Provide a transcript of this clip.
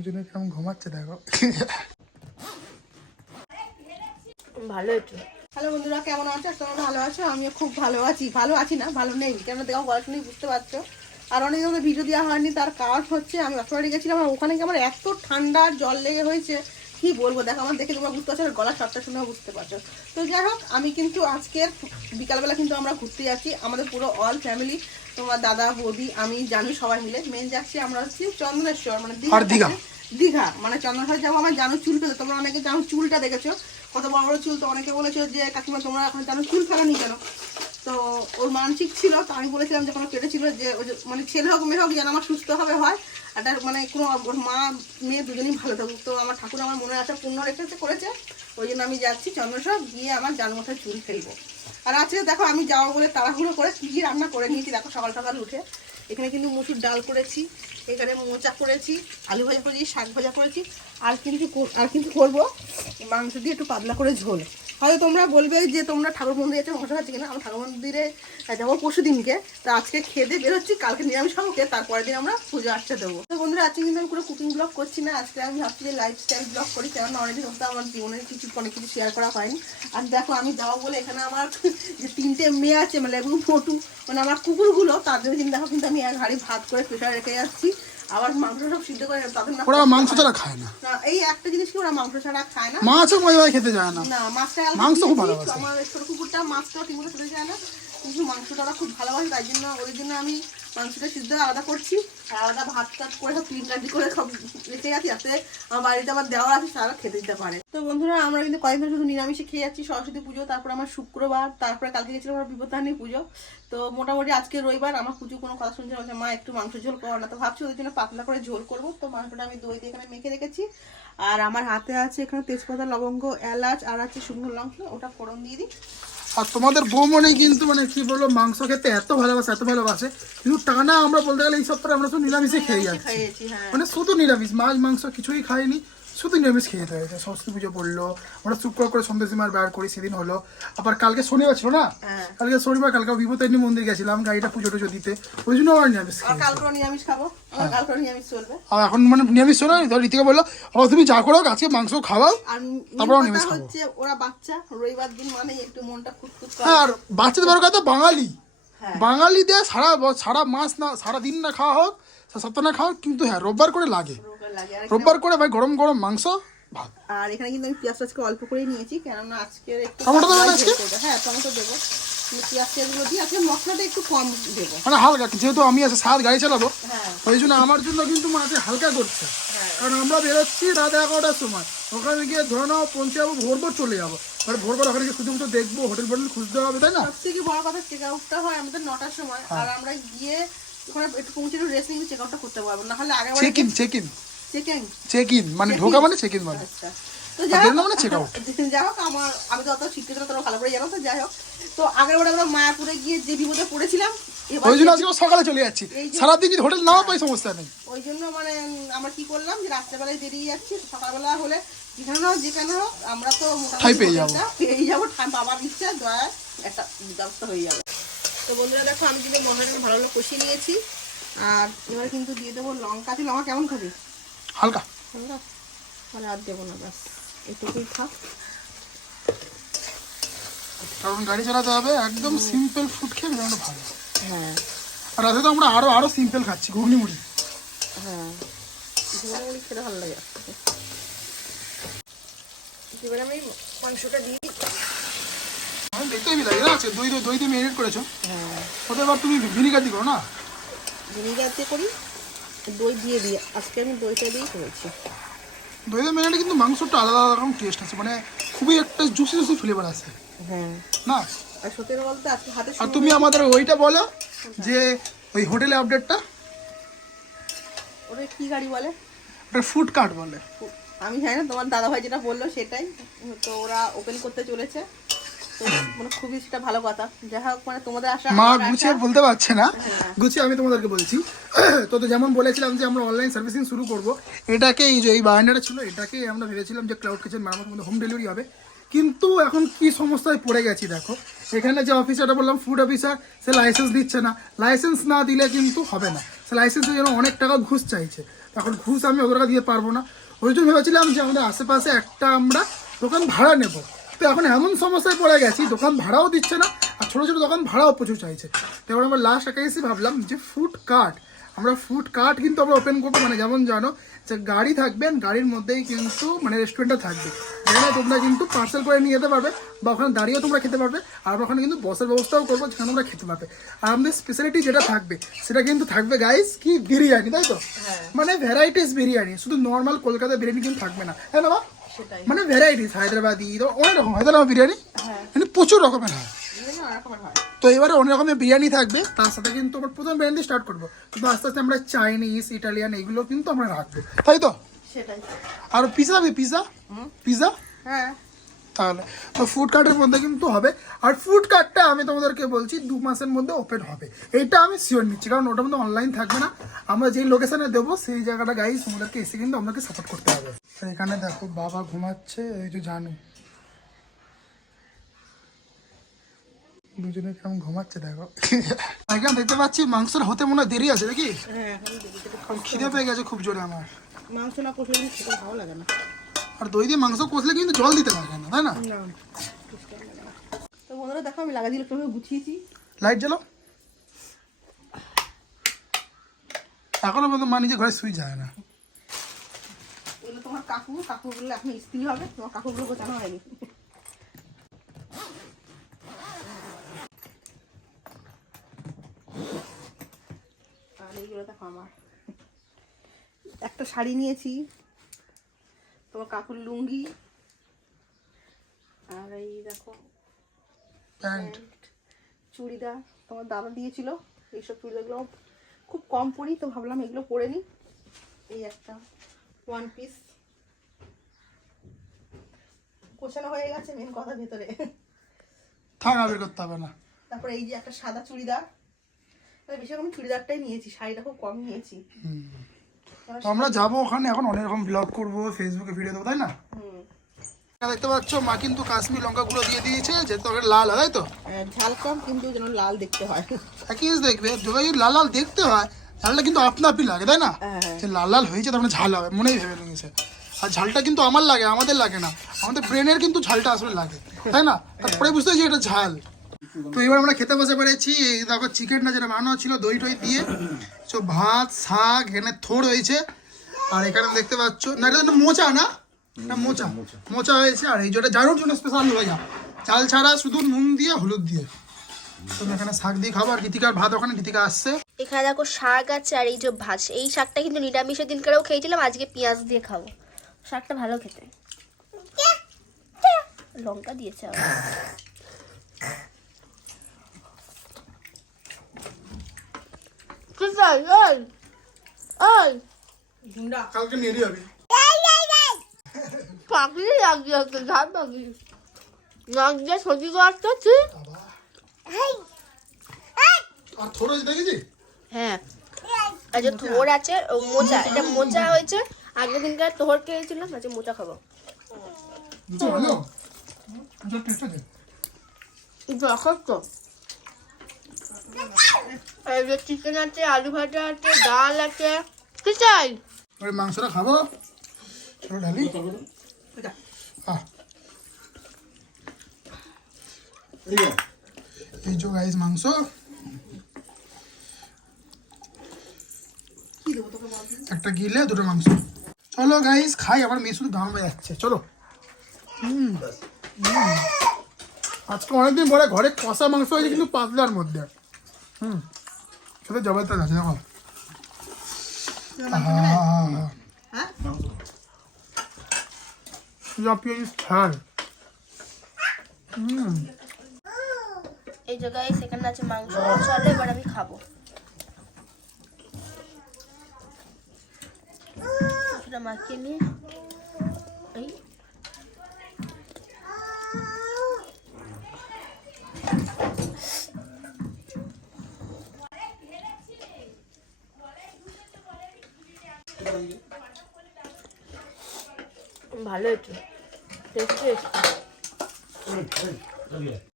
দুজনে কেমন ঘুমাচ্ছে দেখো। ভালো হয়েছে। হ্যালো বন্ধুরা, কেমন আছো? তোমরা ভালো আছো? আমিও খুব ভালো আছি। ভালো আছি না, ভালো নেই, কেন দেখো গলা শুনেই বুঝতে পারছো। আর অনেক দিন ভিডিও দেওয়া হয়নি, তার কারণ হচ্ছে আমি অসুবিধা গেছিলাম। আর ওখানে কি আমার এত ঠান্ডা জল লেগে হয়েছে কি বলবো। দেখো আমার দেখে তোমরা বুঝতে পারছো, আর গলা শব্দটা শুনেও বুঝতে পারছো। তো যাই হোক, আমি কিন্তু আজকের বিকালবেলা কিন্তু আমরা ঘুরতে যাচ্ছি, আমাদের পুরো অল ফ্যামিলি, তোমার দাদা বৌদি আমি জানি সবাই মিলে মেন যাচ্ছি। আমরা হচ্ছি চন্দনেশ্বর, মানে দীঘা, মানে চন্দনেশ্বর যাবো। আমার জানো চুল ফেলে, তোমরা অনেকে জানো চুলটা দেখেছো কত বড় বড় চুল। তো অনেকে বলেছো যে কাকিমা তোমরা এখন জানো চুল ফেলানি কেন। তো ওর মানসিক ছিল, তো আমি বলেছিলাম যখন কেটেছিল যে মানে ছেলে হোক মেয়ে হোক যেন আমার সুস্থ হবে হয়, একটা মানে কোনো ওর মা মেয়ে দুজনেই ভালো থাকুক। তো আমার ঠাকুর আমার মনে আশা পূর্ণ করেছে। ওই জন্য আমি যাচ্ছি চন্দ্রসর, গিয়ে আমার জান মাথায় চুল ফেলবো। আর আজকে দেখো আমি যাওয়া বলে তাড়াহুড়ো করে কী কী রান্না করে নিয়েছি দেখো। সকাল সকাল উঠে এখানে কিন্তু মুসুর ডাল করেছি, এখানে মোচা করেছি, আলু ভাজা করেছি, শাক ভাজা করেছি। আর কিন্তু করবো মাংস দিয়ে একটু পাতলা করে ঝোল। হয়তো তোমরা বলবে যে তোমরা ঠাকুর মন্দিরে যাচ্ছ মাংস খাচ্ছি কিনা। আমরা ঠাকুর মন্দিরে যাবো পরশু দিনকে, তা আজকে খেতে বেরোচ্ছি, কালকে নিরামিষ খাবো, তারপরের দিন আমরা পুজো আর্চা দেবো। তো বন্ধুরা আজকে কিন্তু আমি কোনো কুকিং ব্লগ করছি না, আজকে আমি ভাবছি যে লাইফস্টাইল ব্লগ করি, কেননা অনেকদিন হতো আমার জীবনের অনেক কিছু শেয়ার করা হয়নি। আর দেখো আমি যাবো বলে এখানে আমার যে 3টে মেয়ে আছে, মানে এবং ফটু মানে আমার কুকুরগুলো, তাদের কিন্তু দেখো কিন্তু আমি এক হাঁড়ি ভাত করে প্রেশার রেখে যাচ্ছি। আবার মাংস সব সিদ্ধ করে তাদের না, ওরা মাংস ছাড়া খায় না। এই একটা জিনিস কি ওরা মাংস ছাড়া খায় না, মাছও মজায় খেতে যায় না। না মাছটা মাংস খুব ভালোবাসে। আমার ছোট কুকুরটা মাছটাও ঠিক মতো খেতে যায় না, কিন্তু মাংসটা ওরা খুব ভালোবাসে। তাই জন্য ওদের জন্য আমি মাংসটা সিদ্ধ আলাদা করছি, আর আলাদা ভাত টাত করে সব 3 করে সব রেখে গেছি, যাতে আমার বাড়িতে আমার দেওয়া আছে তারা খেতে দিতে পারে। তো বন্ধুরা আমরা কিন্তু কয়েকদিন শুধু নিরামিষে খেয়ে যাচ্ছি। সরস্বতী পুজো, তারপর আমার শুক্রবার, তারপরে কালকে গেছিলাম আমার বিপত্তারিণী পুজো। তো মোটামুটি আজকে রবিবার, আমার পুজো কোনো কথা শুনছে বলছে মা একটু মাংস ঝোল করো না। তো ভাবছি ওদের জন্য পাতলা করে ঝোল করবো। তো মাংসটা আমি দই দিয়ে এখানে মেখে রেখেছি, আর আমার হাতে আছে এখানে তেজপাতা, লবঙ্গ, এলাচ, আর আছে শুকনো লঙ্কা, ওটা ফোড়ন দিয়ে দিই। আর তোমাদের বৌমনি কিন্তু মানে কি বলবো মাংস খেতে এত ভালোবাসে, কিন্তু টানা আমরা বলতে গেলে এই সপ্তাহে আমরা শুধু নিরামিষই খেয়ে যাচ্ছি। মানে শুধু নিরামিষ, মাছ মাংস কিছুই খাইনি, শুধু নিরামিষ খেয়ে হয়েছে। সরস্বতী পুজো পড়লো, আমরা শুক্র করে সন্দেশ মার বার করি, সেদিন হলো। আবার কালকে শনিবার ছিল না, কালকে শনিবার, কালকে বিপত্তারিণী মন্দির গেছিলাম গাড়িটা পুজো টুজো দিতে, ওই জন্য আমার নিরামিষ খাবো, কালকে নিরামিষ চলবে। আর এখন মানে নিরামিষ শোনা ধর রীতিকে বললো তুমি যা করো আজকে মাংস খাওয়াও, তারপর নিরামিষ খাবো। ওরা বাচ্চা, রবিবার দিন মানে একটু মনটা খুঁতখুত করে। আর বাচ্চাদের বড় কথা বাঙালিদের সারা মাস না সারা দিন না খাওয়া হোক, সপ্তাহ না খাওয়া, কিন্তু হ্যাঁ রোববার করে লাগে, রোববার করে ভাই গরম গরম মাংস ভাত। আর এখানে কিন্তু আমি পেঁয়াজ আজকে অল্প করে নিয়েছি, কেননা আজকে একটু টমেটো দেবো আজকে। হ্যাঁ টমেটো দেবো, পেঁয়াজগুলো দিয়ে আজকে মশলাটা একটু কম দেবো, মানে হালকা, যেহেতু আমি আছে সাত গাড়ি চালাবো, ওই জন্য আমার জন্য কিন্তু মাঝে হালকা করছে। কারণ আমরা বেরোচ্ছি রাত 11টার সময়, ওখানে গিয়ে ধরে নাও পৌঁছে যাবো ভোর চলে যাবো। আর ভোর ওখানে গিয়ে শুধু দেখবো, হোটেল খুঁজতে হবে, তাই না? সব থেকে বড় কথা চেক আউটটা হয় আমাদের 9টার সময়, আর আমরা গিয়ে ওখানে একটু পৌঁছে রেস্ট নিয়ে চেক আউটটা করতে পারবো না, হলে আগে চেক ইন মানে ঢোকা মানে চেক ইন মানে। তো যাই হোক আমি তো অত শিখতে তোরা ভালো করে জানো। তো যাই হোক, তো আগের বারে আমরা মায়াপুরে গিয়ে যে বিপদে পড়েছিলাম, ওই জন্য আজকে সকালে চলে যাচ্ছি, সারাদিন যদি হোটেল নাও পাই সমস্যা নেই। ওই জন্য মানে আমরা কি করলাম যে রাত্রেবেলায় বেরিয়ে যাচ্ছি, সকালবেলা হলে যেখানে হোক আমরা তো মোটামুটি পেয়ে যাবো, বাবার ইচ্ছা দয়া একটা ব্যবস্থা হয়ে যাবে। তো বন্ধুরা দেখো আমি কিন্তু মশলাটা ভালো কষিয়ে নিয়েছি, আর এবারে কিন্তু দিয়ে দেবো লঙ্কা। তুই লঙ্কা কেমন খাবি? হালকা, তাহলে আর দেবো না, ব্যাস এটুকুই থাক, কারণ গাড়ি চালাতে হবে। একদম সিম্পল ফুড খেয়ে ভালো। হ্যাঁ, আর রাতে তো আমরা আরো সিম্পল খাচ্ছি, ঘুগনি মুড়ি। হ্যাঁ ঘুগনি মুড়ি খেতে ভালো লাগে। এবারে আমি মাংসটা দিই, দেখতেই লাগে না, আছে দই দিয়ে ম্যারিনেট করেছো। হ্যাঁ, ওটা এবার তুমি ভিনিগার দিয়ে করো না? ভিনিগার দিয়ে করি, দই দিয়ে দিই। আজকে আমি দইটা দিয়েই করেছি। দই দিয়ে ম্যারিনেটে কিন্তু মাংসটা আলাদা রকম টেস্ট আছে, মানে খুবই একটা জুসি ফ্লেভার আছে। হ্যাঁ না আর সত্যি বলতে আজকে হাতে। আর তুমি আমাদের ওইটা বলো যে ওই হোটেলে আপডেটটা, ওটা কি গাড়ি বলে? ওটা ফুড কার্ট বলে। আমি জানি না, তোমার দাদাভাই যেটা বললো সেটাই। তো ওরা ওপেন করতে চলেছে, তো মানে খুবই সেটা ভালো কথা। যাই হোক মানে তোমাদের আশা মা গুছিয়ে বলতে পারছে না, গুছিয়ে আমি তোমাদেরকে বলছি। তো যেমন বলেছিলাম যে আমরা অনলাইন সার্ভিসিং শুরু করবো, এটাকে এই বারান্ডাটা ছিল, এটাকে আমরা ভেবেছিলাম যে ক্লাউড কিচেন মেরামত মধ্যে হোম ডেলিভারি হবে। কিন্তু এখন কি সমস্যায় পড়ে গেছি দেখো, এখানে যে অফিসারটা বললাম ফুড অফিসার, সে লাইসেন্স দিচ্ছে না। লাইসেন্স না দিলে কিন্তু হবে না, সে লাইসেন্সের জন্য অনেক টাকা ঘুষ চাইছে। এখন ঘুষ আমি ওদের কাছে দিতে পারবো না, ওই জন্য ভেবেছিলাম যে আমাদের আশেপাশে একটা আমরা দোকান ভাড়া নেব। তো এখন এমন সমস্যায় পড়ে গেছি, দোকান ভাড়াও দিচ্ছে না আর ছোটো ছোটো দোকান ভাড়াও প্রচুর চাইছে। তো এবার আমরা লাস্ট একটা এসে ভাবলাম যে ফুড কার্ট কিন্তু আমরা ওপেন করবো। মানে যেমন জানো যে গাড়ি থাকবে, গাড়ির মধ্যেই কিন্তু মানে রেস্টুরেন্টটা থাকবে, যেখানে তোমরা কিন্তু পার্সেল করে নিয়ে যেতে পারবে বা ওখানে দাঁড়িয়েও তোমরা খেতে পারবে। আর আমরা ওখানে কিন্তু বসের ব্যবস্থাও করবো যেখানে তোমরা খেতে পারবে। আর আমাদের স্পেশালিটি যেটা থাকবে সেটা কিন্তু থাকবে গাইস কি বিরিয়ানি, তাই তো? মানে ভ্যারাইটিস বিরিয়ানি, শুধু নর্মাল কলকাতা বিরিয়ানি কিন্তু থাকবে না, হ্যাঁ না? মানে ভ্যারাইটিস হায়দ্রাবাদি অনেক রকম হায়দ্রাবাদ বিরিয়ানি মানে প্রচুর রকমের হয়। তো এবারে অনেক রকমের বিরিয়ানি থাকবে, তার সাথে কিন্তু আমরা প্রথম বিরিয়ানি স্টার্ট করবো, কিন্তু আস্তে আস্তে আমরা চাইনিজ ইটালিয়ান এগুলো কিন্তু আমরা রাখবো, তাই তো? সেটাই। আর পিজা হবে, পিজা হ্যাঁ তাহলে তো ফুড কার্টের মধ্যে কিন্তু হবে। আর ফুড কার্টটা আমি তোমাদেরকে বলছি 2 মাসের মধ্যে ওপেন হবে, এইটা আমি শিওর নিচ্ছি, কারণ ওটার মধ্যে অনলাইন থাকবে না। আমরা যেই লোকেশনে দেবো সেই জায়গাটা গাইস তোমাদেরকে এসে কিন্তু আমাদেরকে সাপোর্ট করতে হবে। তো এখানে দেখো বাবা ঘুমাচ্ছে, এই যে জানো দুজনে কেমন ঘুমাচ্ছে দেখো। এখানে দেখতে পাচ্ছি মাংসের হতে মনে হয় দেরি আছে নাকি? হ্যাঁ, এখন দেখি খিদে পেয়ে গেছে খুব জোরে আমার। মাংস না কষলে কিন্তু খেতে ভালো লাগে না। আর দই দিয়ে মাংস কষলে কিন্তু জল দিতে লাগে না, তাই না? তো বন্ধুরা দেখো আমি লাগা দিলে কিভাবে গুছিয়েছি। লাইট জ্বালো। এখনো পর্যন্ত মা নিজে ঘরে শুয়ে যায় না। এগুলো তোমার কাকুগুলো এখন স্ত্রী হবে, তোমার কাকুগুলো গোছানো হয়নি। আর এইগুলো দেখো আমার একটা শাড়ি নিয়েছি, তোমার কাকুর লুঙ্গি, আর এই দেখো প্যান্ট, চুড়িদার তোমার দাদা দিয়েছিল। এইসব চুড়িদারগুলো খুব কম পরি, তো ভাবলাম এগুলো পরে নিই। এই একটা 1 পিস কোশানো হয়ে গেছে, মেন কথা ভেতরে থাক আর বের করতে হবে না। তারপরে এই যে একটা সাদা চুড়িদার, বেশি আমি চুড়িদারটাই নিয়েছি, শাড়িটা খুব কম নিয়েছি। তো আমরা যাবো ওখানে, এখন অনেক রকম ব্লগ করবো, ফেসবুকে ভিডিও দেবো, তাই না? দেখতে পাচ্ছ মা কিন্তু কাশ্মীর লঙ্কা গুলো দিয়ে দিয়েছে, যেহেতু তরকারি লাল হয়, তাই তো? ঝাল কম কিন্তু যেন লাল দেখতে হয়। একই জিনিস দেখবে, যদি লাল লাল দেখতে হয় ঝালটা কিন্তু আপনা আপনি লাগে, তাই না? যে লাল লাল হয়েছে তার মানে ঝাল হবে, মনেই ভেবে নিয়েছে। আর ঝালটা কিন্তু আমার লাগে, আমাদের লাগে না, আমাদের ব্রেনের কিন্তু ঝালটা আসলে লাগে, তাই না? তারপরে বুঝতে হয়েছে এটা ঝাল। তো এবার আমরা খেতে বসে পেরেছি। এই দেখো চিকেনটা যেটা বানানো ছিল দই টই দিয়ে, তো ভাত শাক এখানে থোড় হয়েছে। আর এখানে দেখতে পাচ্ছ না, এটা মোচা না, এটা মোচা হয়েছে। আর এই যেটা জারুর জন্য স্পেশাল ভাজা, চাল ছাড়া শুধু নুন দিয়ে হলুদ দিয়ে। তুমি এখানে শাক দিয়ে খাবো। আর গীতিকার ভাত ওখানে, গীতিকা আসছে। এখানে দেখো শাক আছে আর এই যে ভাত, এই শাকটা কিন্তু নিরামিষের দিনকারেও খেয়েছিলাম, আজকে পেঁয়াজ দিয়ে খাবো। শাকটা ভালো খেতে, লঙ্কা দিয়েছে আবার। কালকে নিয়ে যাবি পাগলি লাগছে, ঝাল পাগলি লাগছে, সত্যি করছি। আর থোড় হয়েছে দেখেছি। হ্যাঁ, আর যে থোর আছে মোচা, এটা মোচা হয়েছে, আগের দিনকার তোর খেয়েছিলাম, আজকে মোচা খাবো। দেখো তো এই যে চিকেন আছে, আলু ভাজা আছে, ডাল আছে, কি চাই? মাংসটা খাবো, চলো ঢালি। এই যে গাইস মাংস, একটা গিলে দুটো মাংস। চলো গাইস খাই, আমার মেয়ে শুধু গান বাজাচ্ছে, চলো। আজকে অনেকদিন পরে ঘরে কষা মাংস হয়েছে, কিন্তু পাতলার মধ্যে। সেটা জবাবটা আছে দেখো। এই জায়গায় সেখানে আছে মাংস, চলো এবার আমি খাবো। সেটা মাখিয়ে নিয়ে এই ভালো হয়েছে, টেস্টি।